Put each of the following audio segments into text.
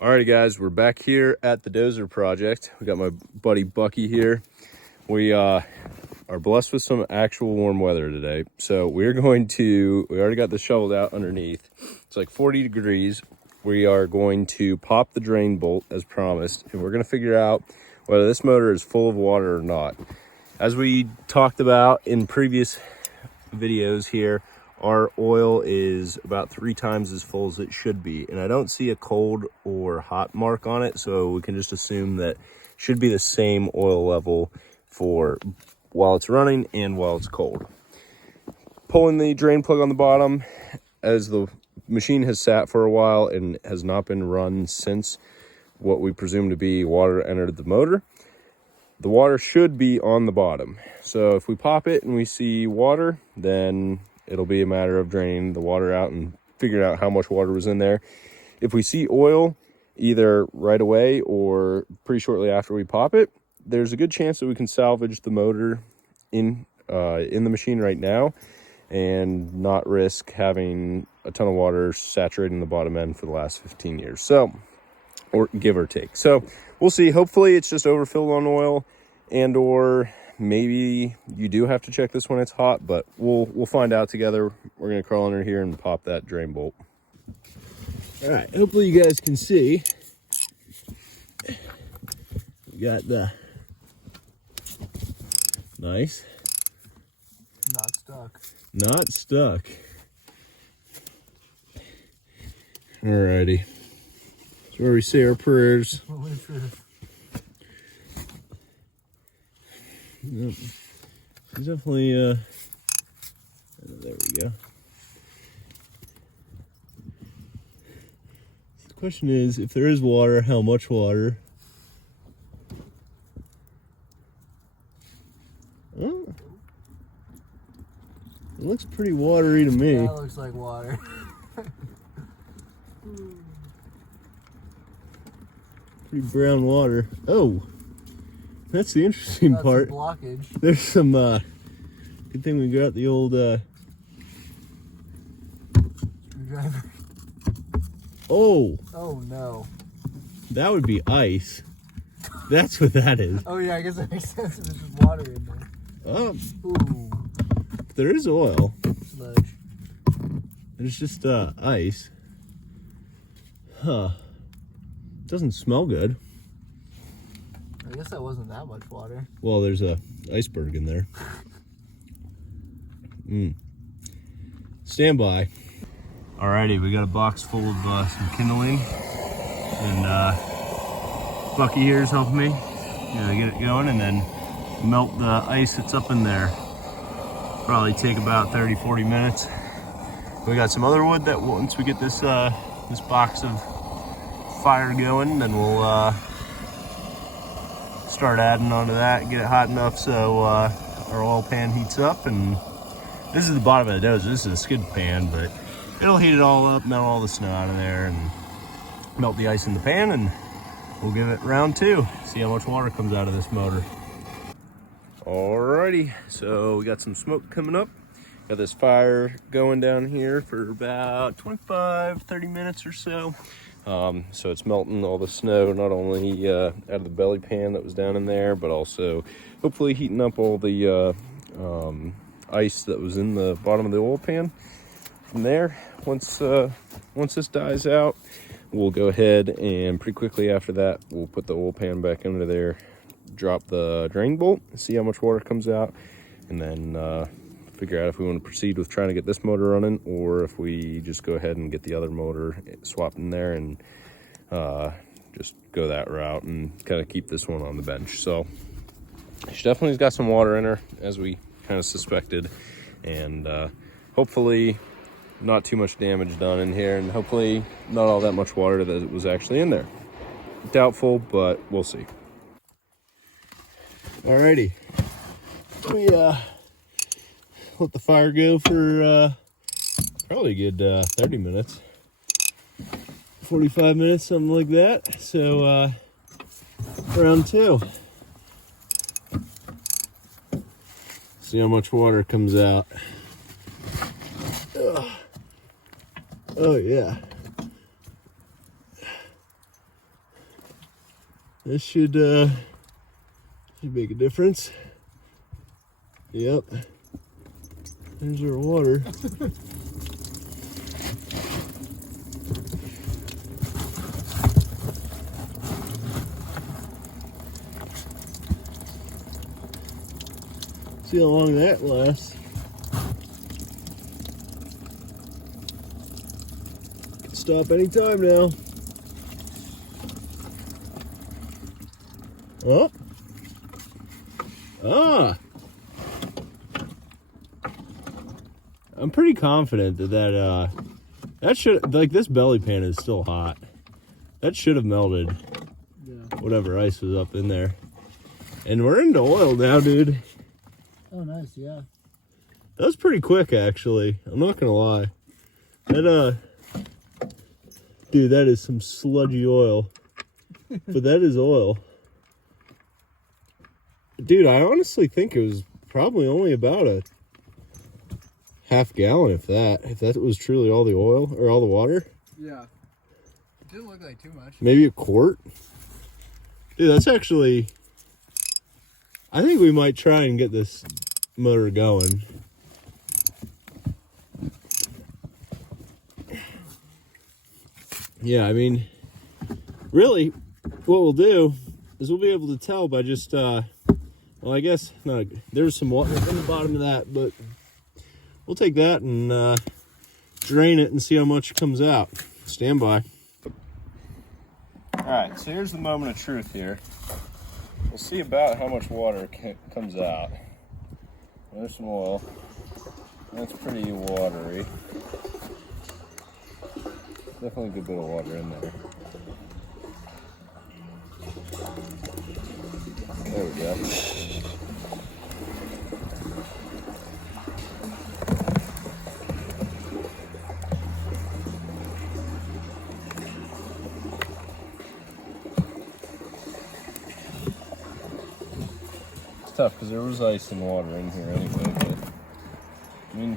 Alrighty guys, we're back here at the dozer project. We got my buddy Bucky here. We are blessed with some actual warm weather today. So we already got this shoveled out underneath. It's like 40 degrees. We are going to pop the drain bolt as promised, and we're gonna figure out whether this motor is full of water or not. As we talked about in previous videos here, our oil is about 3 times as full as it should be, and I don't see a cold or hot mark on it, so we can just assume that it should be the same oil level for while it's running and while it's cold. Pulling the drain plug on the bottom, as the machine has sat for a while and has not been run since what we presume to be water entered the motor, the water should be on the bottom. So if we pop it and we see water, then it'll be a matter of draining the water out and figuring out how much water was in there. If we see oil, either right away or pretty shortly after we pop it, there's a good chance that we can salvage the motor in the machine right now and not risk having a ton of water saturating the bottom end for the last 15 years. So, or give or take. So we'll see. Hopefully it's just overfilled on oil, and or maybe you do have to check this when it's hot, but we'll find out together. We're gonna crawl under here and pop that drain bolt. All right, hopefully you guys can see. We got the nice. Not stuck. Not stuck. Alrighty. That's where we say our prayers. Yep. It's definitely there we go. The question is, if there is water, how much water? Oh. It looks pretty watery to me. That looks like water. Pretty brown water. Oh, that's the interesting part. Some blockage. There's some good thing we got the old Screwdriver. Oh No. that would be ice. That's what that is. Oh yeah, I guess that makes sense if there's just water in there. Ooh. There is oil. Sludge. There's just ice. Huh. Doesn't smell good. I guess that wasn't that much water. Well, there's a iceberg in there. Stand by. Alrighty, we got a box full of some kindling, and Bucky here is helping me get it going, and then melt the ice that's up in there. Probably take about 30-40 minutes. We got some other wood that once we get this this box of fire going, then we'll start adding onto that and get it hot enough so our oil pan heats up. And this is the bottom of the dozer. This is a skid pan, but it'll heat it all up, melt all the snow out of there, and melt the ice in the pan, and we'll give it round 2. See how much water comes out of this motor. Alrighty, so we got some smoke coming up. Got this fire going down here for about 25-30 minutes or so. So it's melting all the snow, not only out of the belly pan that was down in there, but also hopefully heating up all the ice that was in the bottom of the oil pan. From there, once this dies out, we'll go ahead and pretty quickly after that, we'll put the oil pan back under there, drop the drain bolt, see how much water comes out, and then figure out if we want to proceed with trying to get this motor running, or if we just go ahead and get the other motor swapped in there and just go that route and kind of keep this one on the bench. So she definitely has got some water in her, as we kind of suspected, and hopefully not too much damage done in here, and hopefully not all that much water that was actually in there. Doubtful, but we'll see. Alrighty, we let the fire go for probably a good 30 minutes, 45 minutes, something like that. So round 2. See how much water comes out. Ugh. Oh yeah. This should make a difference. Yep. There's our water. See how long that lasts. Can stop anytime now. Oh. Ah. I'm pretty confident that should, like, this belly pan is still hot. That should have melted. Yeah. Whatever ice was up in there. And we're into oil now, dude. Oh, nice, yeah. That was pretty quick, actually. I'm not gonna lie. That, dude, that is some sludgy oil. But that is oil. Dude, I honestly think it was probably only about a half gallon, if that was truly all the oil or all the water. Yeah. It didn't look like too much. Maybe a quart. Dude, that's actually, I think we might try and get this motor going. Yeah, I mean, really, what we'll do is we'll be able to tell by just, well, I guess, no, there's some water in the bottom of that, but we'll take that and drain it and see how much comes out. Stand by. All right, so here's the moment of truth here. We'll see about how much water comes out. There's some oil. That's pretty watery. Definitely a good bit of water in there. There we go. It's tough because there was ice and water in here anyway, but I mean,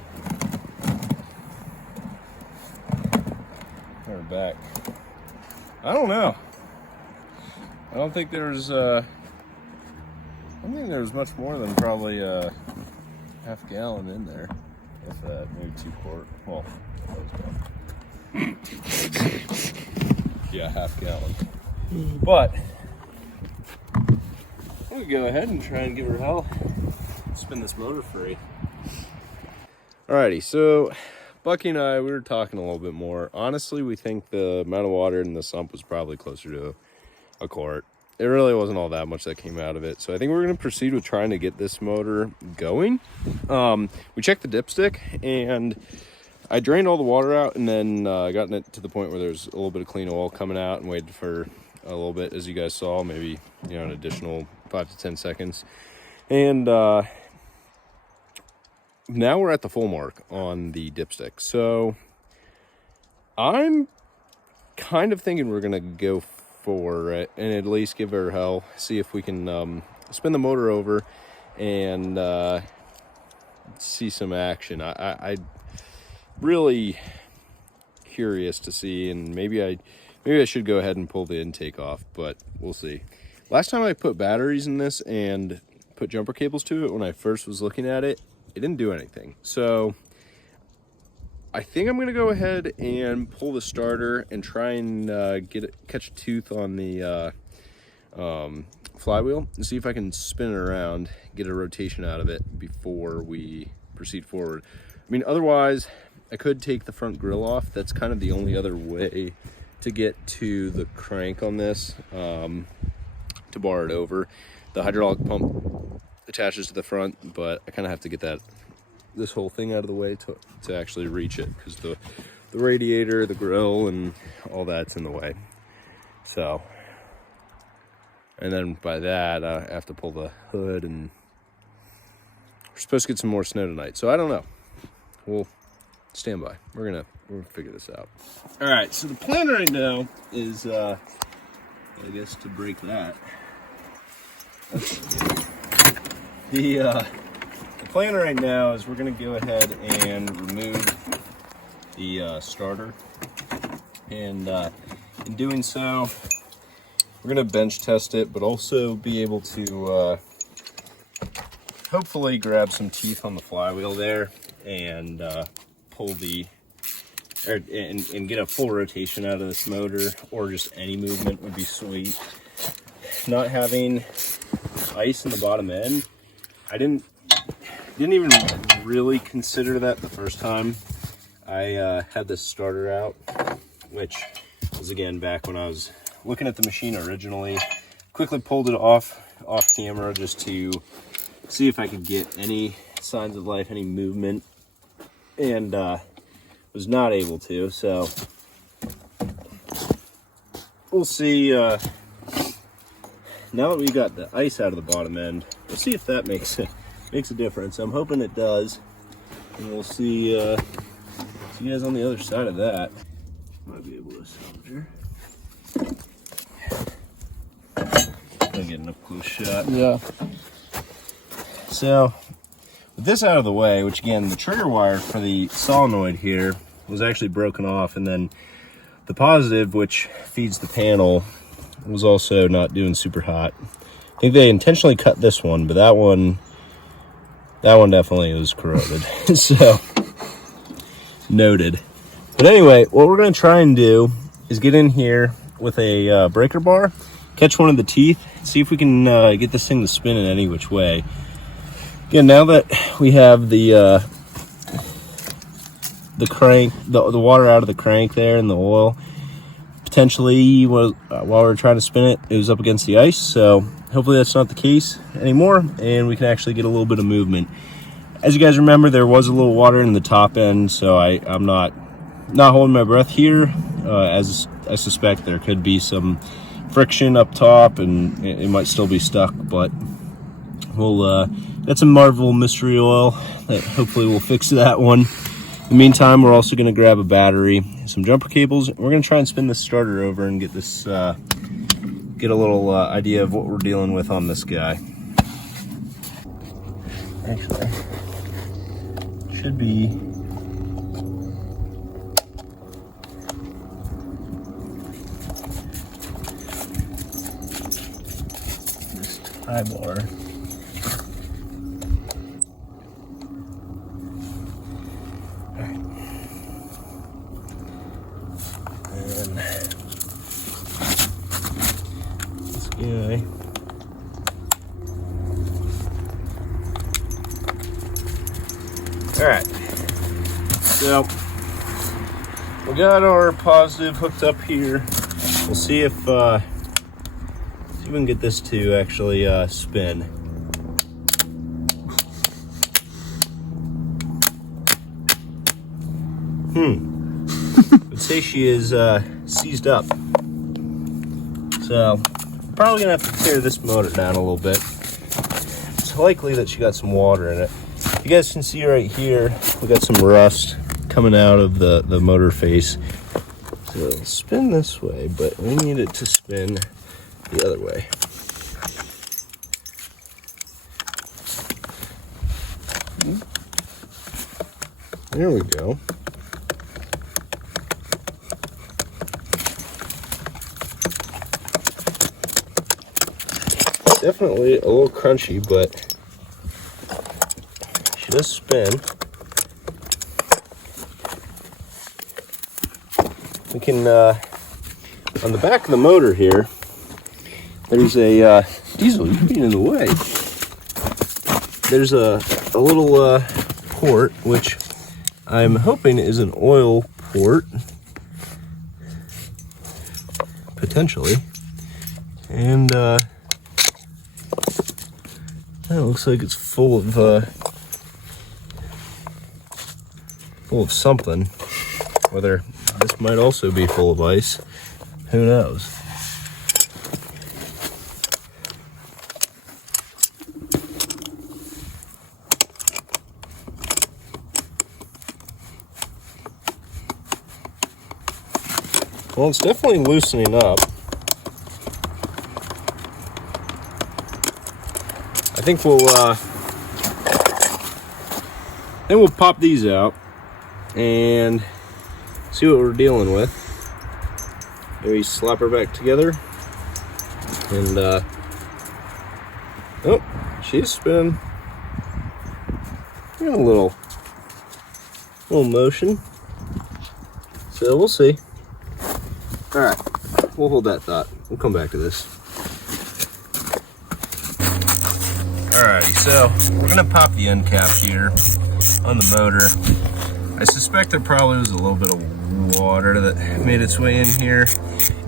we're back. I don't know. I don't think there's much more than probably half gallon in there. If that, maybe 2 quart. Well, that was gone. Yeah, half gallon. But we'll go ahead and try and give her hell. Spin this motor free. Alrighty, so Bucky and I, we were talking a little bit more. Honestly, we think the amount of water in the sump was probably closer to a quart. It really wasn't all that much that came out of it. So I think we're going to proceed with trying to get this motor going. We checked the dipstick and I drained all the water out and then gotten it to the point where there's a little bit of clean oil coming out and waited for a little bit, as you guys saw, maybe, you know, an additional 5 to 10 seconds. And now we're at the full mark on the dipstick. So I'm kind of thinking we're going to go for it and at least give her hell, see if we can spin the motor over and see some action. I really curious to see, and maybe I should go ahead and pull the intake off, but we'll see. Last time I put batteries in this and put jumper cables to it, when I first was looking at it, it didn't do anything. So I think I'm going to go ahead and pull the starter and try and catch a tooth on the flywheel and see if I can spin it around, get a rotation out of it before we proceed forward. I mean, otherwise, I could take the front grill off. That's kind of the only other way to get to the crank on this, to bar it over. The hydraulic pump attaches to the front, but I kind of have to get this whole thing out of the way to actually reach it, because the radiator, the grill, and all that's in the way. So, and then by that, I have to pull the hood, and we're supposed to get some more snow tonight. So I don't know. We'll stand by. We're gonna figure this out. All right. So the plan right now is, I guess, to break that. The plan right now is we're going to go ahead and remove the starter, and in doing so, we're we're gonna bench test it, but also be able to hopefully grab some teeth on the flywheel there and pull and get a full rotation out of this motor, or just any movement would be sweet. Not having ice in the bottom end, I didn't even really consider that the first time I had this starter out, which was again back when I was looking at the machine originally. Quickly pulled it off camera just to see if I could get any signs of life, any movement, and was not able to. So we'll see. Now that we got the ice out of the bottom end, we'll see if that makes a difference. I'm hoping it does, and we'll see you guys on the other side of that. Might be able to salvage her. I'll get an up close shot. Yeah. So with this out of the way, which again, the trigger wire for the solenoid here was actually broken off, and then the positive, which feeds the panel, was also not doing super hot. I think they intentionally cut this one, but that one definitely was corroded. So noted. But anyway, what we're going to try and do is get in here with a breaker bar, catch one of the teeth, see if we can get this thing to spin in any which way. Again, now that we have the crank, the water out of the crank there and the oil, potentially while we're trying to spin it, it was up against the ice. So hopefully that's not the case anymore, and we can actually get a little bit of movement. As you guys remember, there was a little water in the top end, so I'm not holding my breath here, as I suspect there could be some friction up top and it might still be stuck, but we'll get some Marvel mystery oil that hopefully will fix that one. In the meantime, we're also going to grab a battery, some jumper cables. We're going to try and spin this starter over and get this get a little idea of what we're dealing with on this guy. Actually, should be this tie bar. Guy. All right, so we got our positive hooked up here. We'll see if we can get this to actually spin. I'd say she is seized up. So probably gonna have to tear this motor down a little bit. It's likely that she got some water in it. You guys can see right here, we got some rust coming out of the motor face. So it'll spin this way, but we need it to spin the other way. There we go. Definitely a little crunchy, but she does spin. We can, on the back of the motor here, there's a, Diesel, you're being in the way. There's a little port, which I'm hoping is an oil port, potentially. And, that looks like it's full of something. Whether this might also be full of ice, who knows? Well, it's definitely loosening up. I think we'll pop these out and see what we're dealing with. Maybe slap her back together. And oh, she's spinning. Got a little motion. So we'll see. All right, we'll hold that thought. We'll come back to this. Alrighty, so we're gonna pop the end cap here on the motor. I suspect there probably was a little bit of water that made its way in here.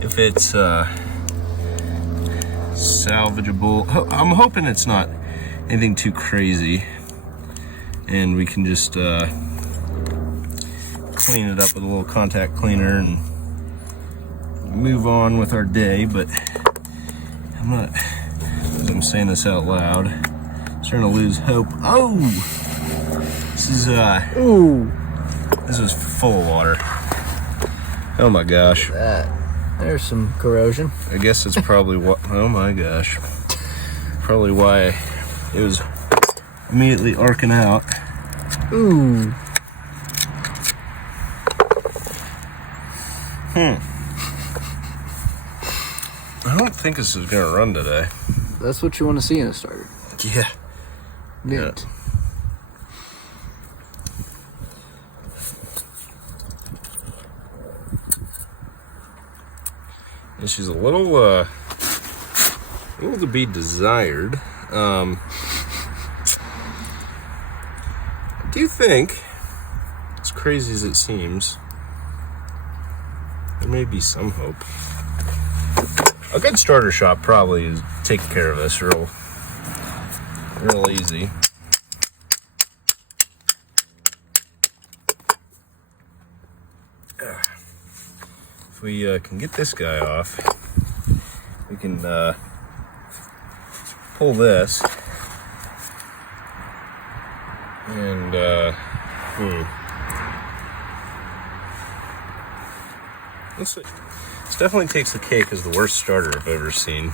If it's salvageable, I'm hoping it's not anything too crazy, and we can just clean it up with a little contact cleaner and move on with our day. But I'm not, as I'm saying this out loud, starting to lose hope. Oh, this is this is full of water. Oh my gosh. There's some corrosion. I guess it's probably what, oh my gosh, probably why it was immediately arcing out. Ooh. I don't think this is gonna run today. That's what you want to see in a starter. Yeah. Mint. And she's a little to be desired. I do think, as crazy as it seems, there may be some hope. A good starter shop probably is taking care of this real easy. If we can get this guy off, we can pull this and let's see. This definitely takes the cake as the worst starter I've ever seen.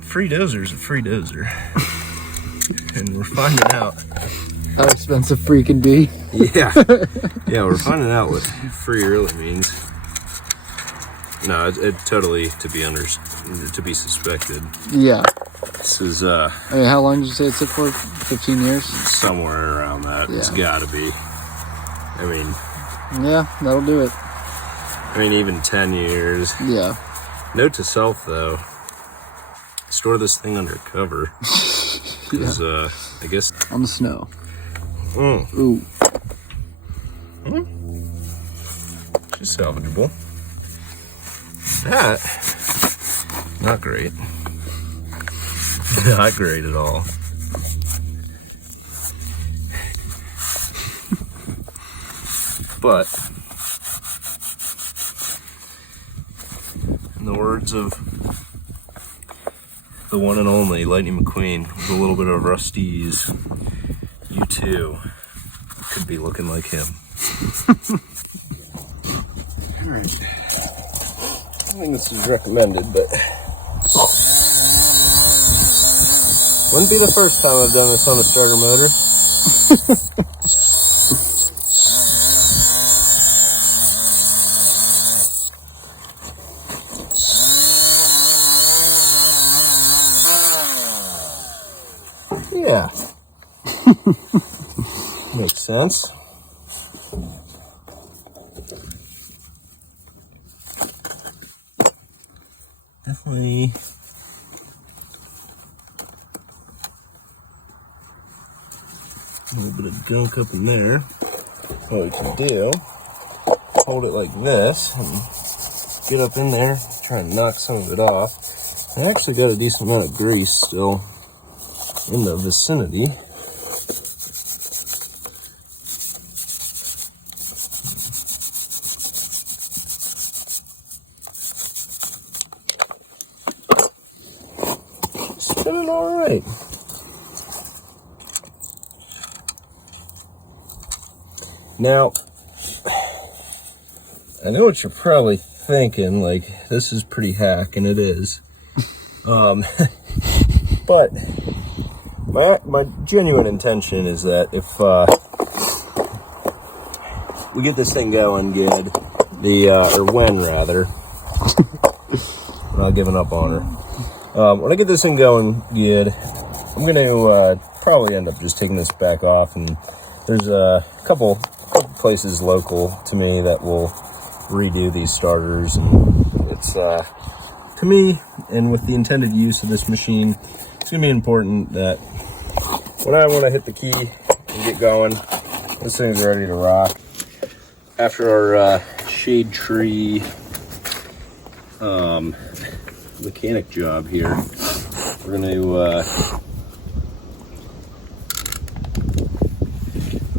Free dozer's a free dozer. And we're finding out How expensive free can be. Yeah, we're finding out what free really means. No, it totally to be suspected. Yeah. This is I mean, how long did you say it took for? 15 years? somewhere around that. Yeah. It's gotta be. I mean, Yeah, that'll do it. even 10 years. Yeah. Note to self though, store this thing under cover. Because I guess On the snow. Mm. Ooh. She's salvageable. That, not great. Not great at all. But, in the words of the one and only Lightning McQueen, with a little bit of rusties, you too could be looking like him. Alright. I think this is recommended, but wouldn't be the first time I've done this on a starter motor. Yeah. Makes sense. Definitely. A little bit of gunk up in there. What we can do, hold it like this and get up in there, try and knock some of it off. I actually got a decent amount of grease still in the vicinity. Spinning all right. Now, I know what you're probably thinking, like, this is pretty hack, and it is. But my genuine intention is that if we get this thing going good, or when rather, I'm not giving up on her. When I get this thing going good, I'm going to probably end up just taking this back off, and there's a couple places local to me that will redo these starters, and it's to me, and with the intended use of this machine, it's going to be important that when I want to hit the key and get going, this thing's ready to rock. After our shade tree mechanic job here, we're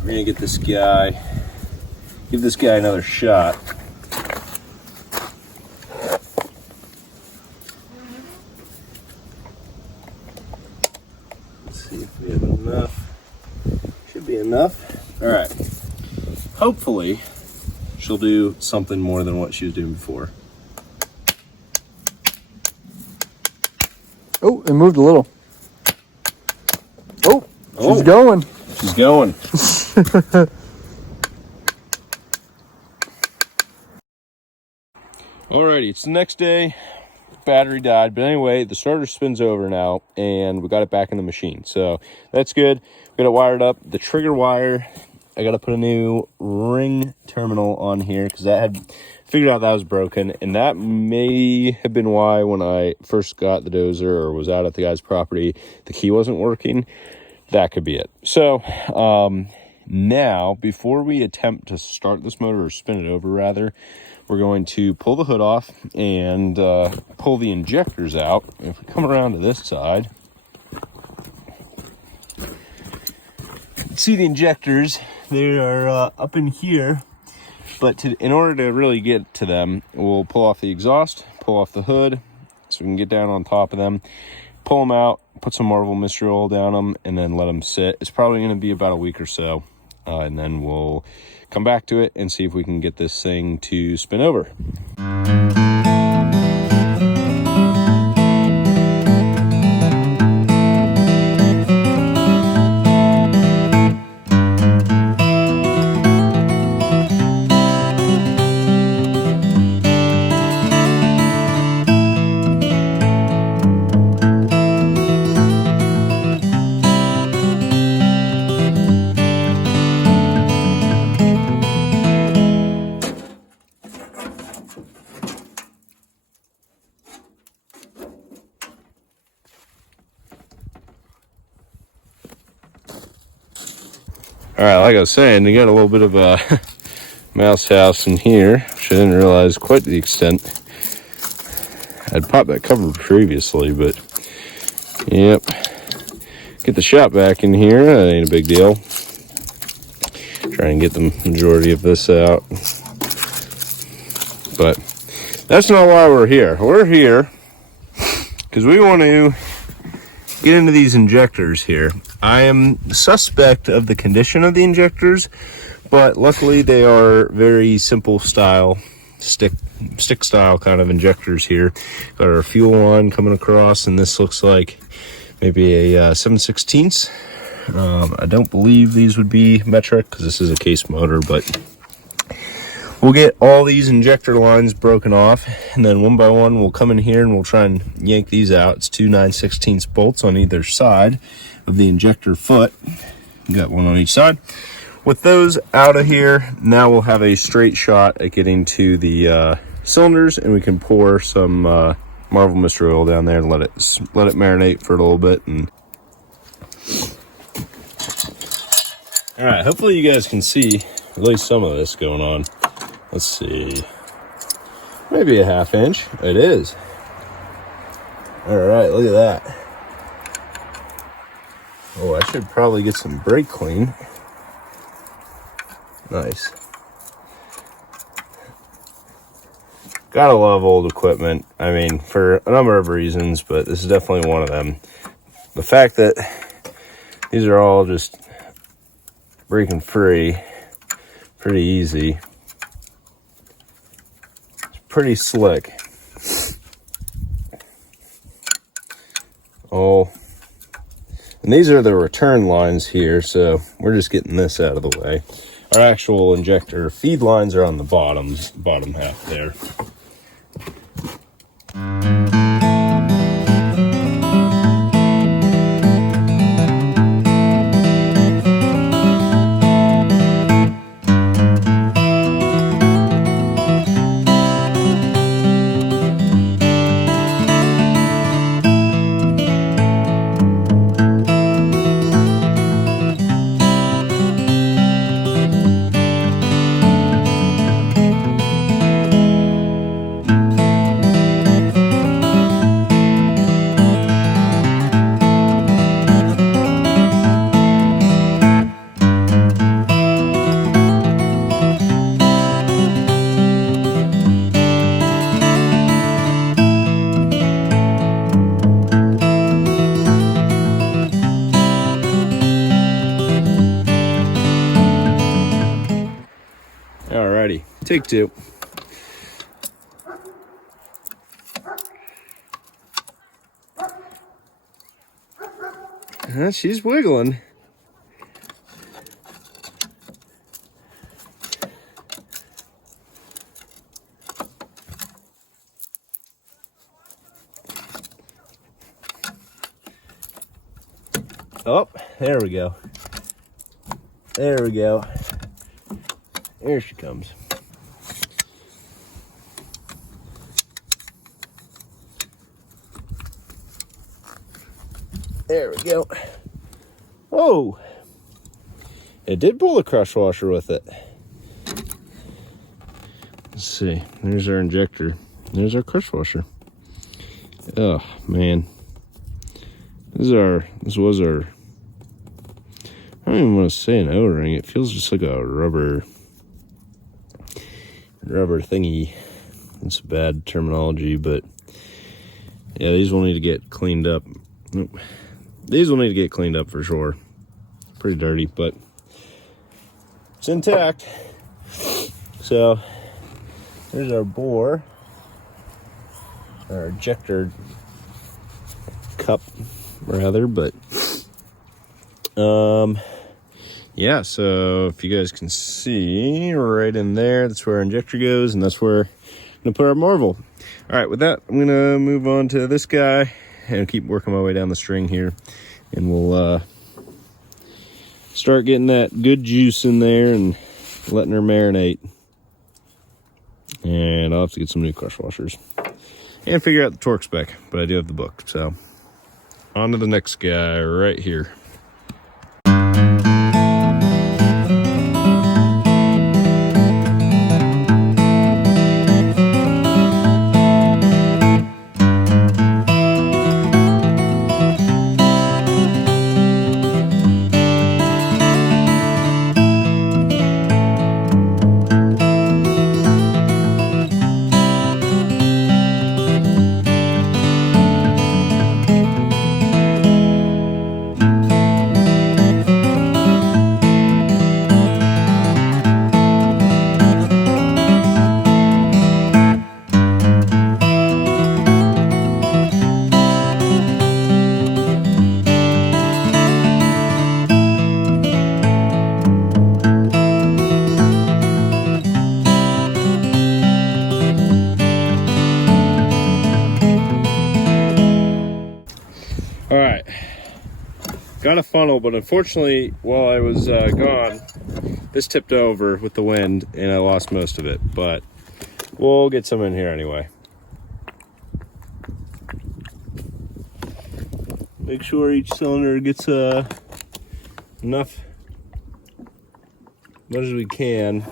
gonna give this guy another shot. Let's see if we have enough. Should be enough. All right. Hopefully, she'll do something more than what she was doing before. Oh, it moved a little. Oh, she's going. She's going. Alrighty, it's the next day. Battery died, but anyway, the starter spins over now, and we got it back in the machine. So that's good. We got it wired up. The trigger wire, I got to put a new ring terminal on here because that had figured out that was broken, and that may have been why when I first got the dozer or was out at the guy's property, the key wasn't working. That could be it. So now, before we attempt to start this motor, or spin it over rather, we're going to pull the hood off and pull the injectors out. If we come around to this side, see the injectors, they are up in here, but in order to really get to them, we'll pull off the exhaust, pull off the hood, so we can get down on top of them, pull them out, put some Marvel mystery oil down them, and then let them sit. It's probably going to be about a week or so, and then we'll come back to it and see if we can get this thing to spin over. All right, like I was saying, they got a little bit of a mouse house in here, which I didn't realize quite the extent. I'd popped that cover previously, but yep. Get the shop back in here, that ain't a big deal. Try and get the majority of this out. But that's not why we're here. We're here because we want to get into these injectors here. I am suspect of the condition of the injectors, but luckily they are very simple style, stick style kind of injectors here. Got our fuel line coming across, and this looks like maybe a 7/16. I don't believe these would be metric because this is a case motor, but we'll get all these injector lines broken off, and then one by one we'll come in here and we'll try and yank these out. It's two 9/16 bolts on either side of the injector foot. Got one on each side. With those out of here, now we'll have a straight shot at getting to the cylinders, and we can pour some Marvel mystery oil down there and let it marinate for a little bit. And all right, hopefully you guys can see at least some of this going on. Let's see, maybe a 1/2 inch. It is. All right, look at that. Oh, I should probably get some brake clean. Nice. Gotta love old equipment. I mean, for a number of reasons, but this is definitely one of them. The fact that these are all just breaking free, pretty easy. It's pretty slick. Oh, And these are the return lines here, so we're just getting this out of the way. Our actual injector feed lines are on the bottom half there. Alrighty, take two. She's wiggling. Oh, there we go. There we go. There she comes. There we go. Oh, it did pull the crush washer with it. Let's see. There's our injector. There's our crush washer. Oh man, this was our. I don't even want to say an O-ring. It feels just like a rubber thingy. It's bad terminology, but yeah, these will need to get cleaned up. Nope. These will need to get cleaned up for sure. Pretty dirty, but it's intact. So there's our bore, our ejector cup rather, but yeah, so if you guys can see right in there, that's where our injector goes, and that's where I'm gonna put our Marvel. All right, with that, I'm gonna move on to this guy and keep working my way down the string here, and we'll start getting that good juice in there and letting her marinate. And I'll have to get some new crush washers and figure out the torque spec, but I do have the book. So on to the next guy right here. All right, got a funnel, but unfortunately, while I was gone, this tipped over with the wind and I lost most of it, but we'll get some in here anyway. Make sure each cylinder gets enough, as much as we can.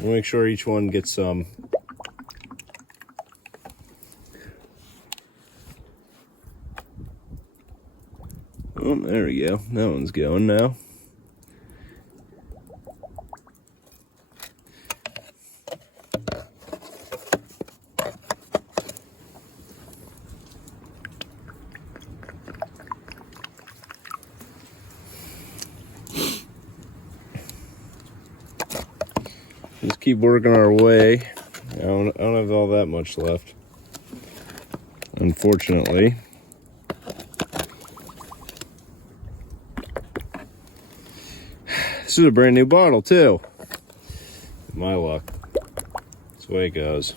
We'll make sure each one gets some. Oh, there we go. That one's going now. Just keep working our way. I don't have all that much left, unfortunately. This is a brand new bottle too. My luck. That's the way it goes.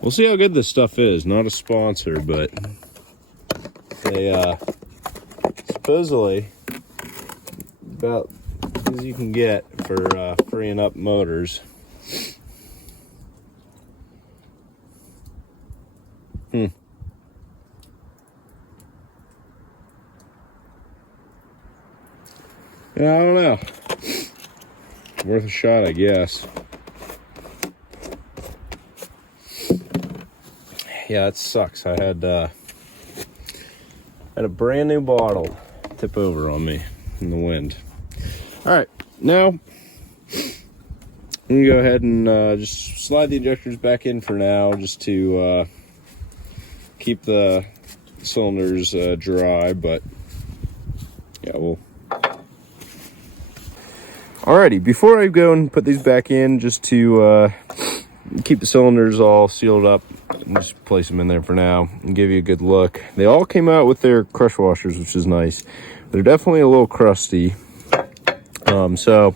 We'll see how good this stuff is. Not a sponsor, but they supposedly about as you can get for freeing up motors. Yeah, I don't know. Worth a shot, I guess. Yeah, it sucks. I had a brand new bottle tip over on me in the wind. All right, now I'm gonna go ahead and just slide the injectors back in for now, just to keep the cylinders dry. But yeah, we'll. Alrighty, before I go and put these back in, just to keep the cylinders all sealed up, just place them in there for now and give you a good look. They all came out with their crush washers, which is nice. They're definitely a little crusty. So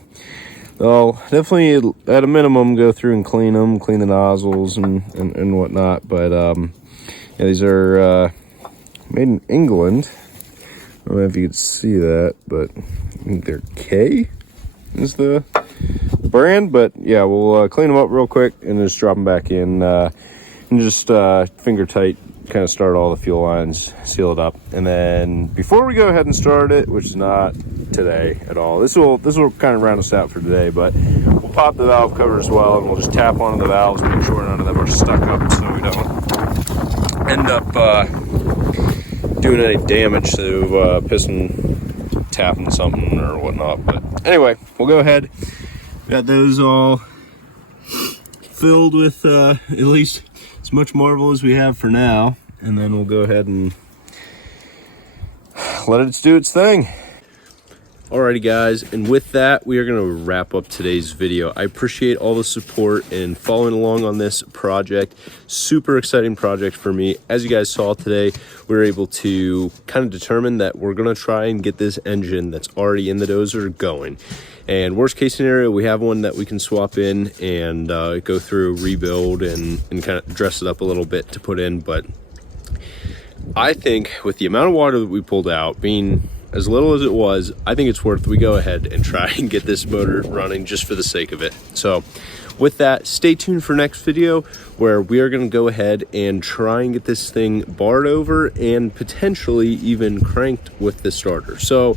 I'll definitely, at a minimum, go through and clean them, clean the nozzles and whatnot. But yeah, these are made in England. I don't know if you can see that, but I think they're K is the brand. But yeah, we'll clean them up real quick and just drop them back in and just finger tight, kind of start all the fuel lines, seal it up. And then before we go ahead and start it, which is not today at all, this will kind of round us out for today, but we'll pop the valve cover as well, and we'll just tap onto the valves, make sure none of them are stuck up so we don't end up doing any damage to piston tapping something or whatnot. But anyway, we'll go ahead. Got those all filled with at least as much Marvel as we have for now, and then we'll go ahead and let it do its thing. Alrighty guys, and with that, we are going to wrap up today's video. I appreciate all the support and following along on this project. Super exciting project for me. As you guys saw today, we were able to kind of determine that we're going to try and get this engine that's already in the dozer going. And worst case scenario, we have one that we can swap in and go through, rebuild, and kind of dress it up a little bit to put in. But I think with the amount of water that we pulled out, being as little as it was, I think it's worth we go ahead and try and get this motor running just for the sake of it. So with that, stay tuned for next video where we are going to go ahead and try and get this thing barred over and potentially even cranked with the starter. So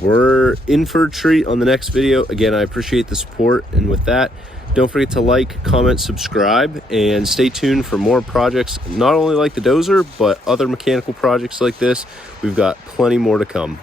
we're in for a treat on the next video. Again, I appreciate the support, and with that, don't forget to like, comment, subscribe, and stay tuned for more projects, not only like the dozer, but other mechanical projects like this. We've got plenty more to come.